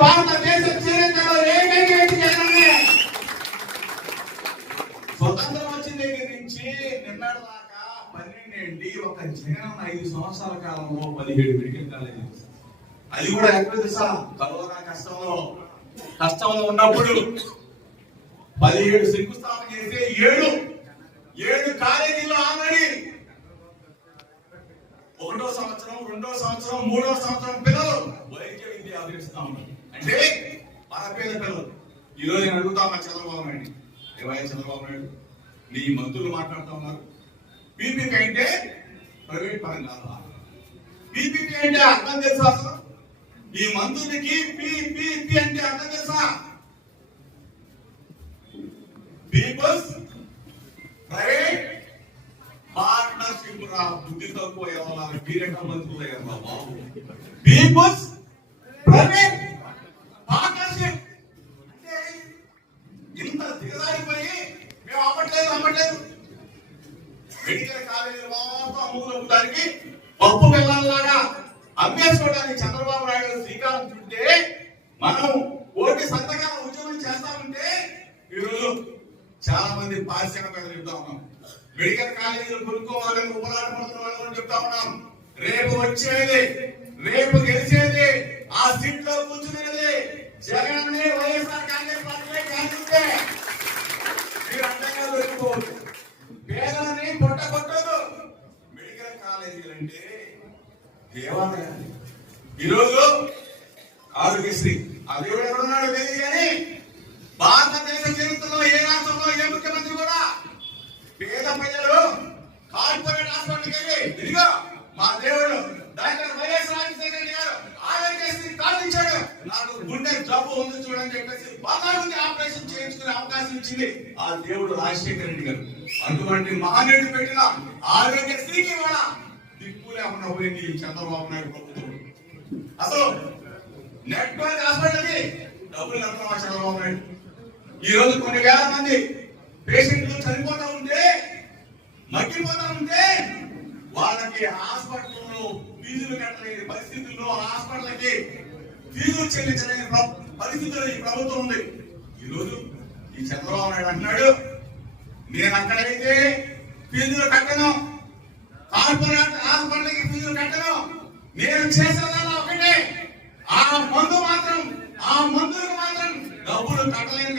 భారతదేశ చరిత్రలో ఏకైక జగనే. స్వతంత్రం వచ్చిన దగ్గర నుంచి నిన్నటి దాకా 12 ఏంటి, ఒక జగన్ 5 సంవత్సరాల కాలంలో 17 మెడికల్ కాలేజీలు. అది కూడా ఎక్కడ తెలుసా? కరోనా కష్టంలో ఉన్నప్పుడు 17 శంకుస్థాపన చేస్తే 7 కాలేజీలో ఆల్రెడీ 1వ సంవత్సరం, 2వ సంవత్సరం, 3వ సంవత్సరం పిల్లలు వైద్య విద్య అభ్యసిస్తా ఉన్నారు. అంటే మన పేద పిల్లలు. ఈ రోజు నేను అడుగుతా మా చంద్రబాబు నాయుడు, ఏవయ్య చంద్రబాబు నాయుడు, నీ మంత్రులు మాట్లాడుతూ ఉన్నారు పీపీపీ అంటే ప్రైవేట్ పరం కాదు. పీపీపీ అంటే అర్థం తెలుసా? అసలు ఈ మంత్రులకి పీపీపీ అంటే అర్థం తెలుసా? Peoples private partnership. రా బుద్ధి తక్కువ ఎవరు పీరియడ్ మంత్రులు అయ్యారు బాబు. పీపుల్స్ ప్రైవేట్ పార్ట్నర్షిప్ అంటే ఇంత దిగజారిపోయి మేము అమ్మట్లేదు. మెడికల్ కాలేజీలు మాత్రం అమ్ముకునడానికి పప్పు పిల్లల్లాగా అమ్మేసుకోవడానికి చంద్రబాబు నాయుడు శ్రీకారం చుట్టే మనం కోటి సంతకాల ఉద్యమం చేస్తా ఉంటే ఈరోజు చాలా మంది పారిశ్రామికవేత్తలు చెప్తా ఉన్నాం, మెడికల్ కాలేజీలు కొనుక్కోవాలని ఉపలాడపడుతున్న వాళ్ళని చెప్తా ఉన్నాం. రేపు గెలిచేది ఆ సీట్ లో కూర్చునేది జగన్ వైఎస్ఆర్ కాంగ్రెస్ పార్టీ కాకపోతే మీరు అందంగా దొరికిపోవచ్చు. పేదలని కొట్టదు. మెడికల్ కాలేజీలు అంటే దేవాలయాలు. ఈరోజు ఆరోగ్యశ్రీ ఆ దేవుడు ఎవరున్నాడో తెలియదు కానీ భారతదేశ చరిత్రలో ఏ రాష్ట్రంలో ఏ ముఖ్యమంత్రి కూడా పేద ప్రజలు కార్పొరేట్ హాస్పిటల్కి వెళ్ళి ఇదిగో మా దేవుడు డాక్టర్ వైఎస్ రాజశేఖర రెడ్డి గారు ఆరోగ్యశ్రీ కాల్పించాడు, నాకు గుండె జబ్బు ఉంది చూడని చెప్పేసి బాగా ఆపరేషన్ చేయించుకునే అవకాశం ఇచ్చింది ఆ దేవుడు రాజశేఖర రెడ్డి గారు. అటువంటి మహానీయుడు పెట్టిన ఆరోగ్యశ్రీకి కూడా దిక్కు లేకుండా పోయింది చంద్రబాబు నాయుడు ప్రభుత్వం. అసలు నెట్వర్క్ హాస్పిటల్కి డబ్బులు కడుతున్నా చంద్రబాబు నాయుడు. ఈ రోజు కొన్ని వేల మంది పేషెంట్లు చనిపోతా ఉంటే, మగ్గిపోతా ఉంటే వాళ్ళకి హాస్పిటల్లో ఫీజులు కట్టలేని పరిస్థితుల్లో హాస్పిటల్కి ఫీజులు చెల్లించలేని పరిస్థితుల్లో ఈ ప్రభుత్వం ఉంది. ఈ రోజు ఈ చంద్రబాబు నాయుడు అంటున్నాడు, నేను అక్కడైతే ఫీజులు కట్టను, కార్పొరేట్ హాస్పిటల్కి ఫీజులు కట్టను, నేను చేసేదల్లా ఒకటే ఆ మందులకు మాత్రం డబ్బులు కట్టలేను